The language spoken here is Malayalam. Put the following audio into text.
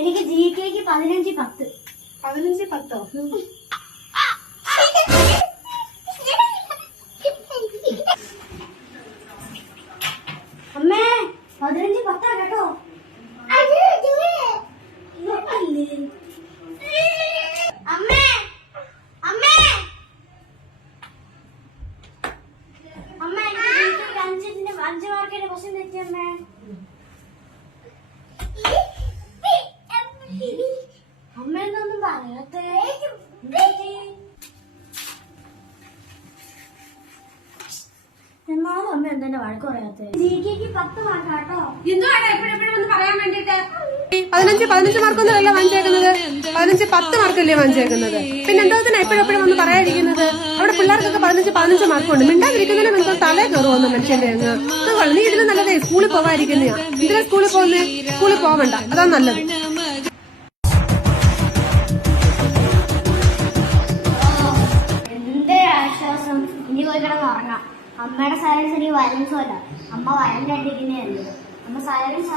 എനിക്ക് GK 15-10. 15-10. അമ്മേ 15-10 കേട്ടോ. അമ്മേ അമ്മേ അമ്മ എനിക്ക് 5 മാർക്കിന്റെ ക്വസ്റ്റ്യൻ തെറ്റിയമ്മേ. അമ്മ എന്തൊന്നും പറയാത്തേ? എന്നാലും അമ്മ എന്തെന്നെ വഴക്ക് പറയാത്തേ? GK 10 മാർക്ക് കേട്ടോ. എന്തുവാണ് എപ്പോഴെപ്പോഴും ഒന്ന് പറയാൻ വേണ്ടിട്ട്? 15 മാർക്കൊന്നുമല്ല വാങ്ങിച്ചേക്കുന്നത്, 15-10 മാർക്കല്ലേ വാങ്ങിച്ചേക്കുന്നത്. പിന്നെ എന്തോത്തിനാ എപ്പോഴെപ്പോഴും ഒന്ന് പറയാതിരിക്കുന്നത്? അവിടെ പിള്ളേർക്കൊക്കെ 15 മാർക്കുണ്ട്. മിണ്ടാതിരിക്കുന്നതിനും എന്തോ തലേ കയറുമെന്ന് മനുഷ്യന്റെ അങ്ങ്. നീ ഇതിലും നല്ലതേ സ്കൂളിൽ പോകാതിരിക്കുന്നയാ. ഇതിലെ സ്കൂളിൽ പോകുന്നേ? സ്കൂളിൽ പോവണ്ട, അതാ നല്ലത്. എന്റെ ആശ്വാസം, ഇനി പോയി കിടന്ന് ഉറങ്ങാം. അമ്മയുടെ സൈലൻസ് എനിക്ക് വയലൻസ് അല്ല, അമ്മ വയലന്റ് ആയിട്ടിരിക്കുന്നതല്ലേ. അമ്മ സൈലൻസ്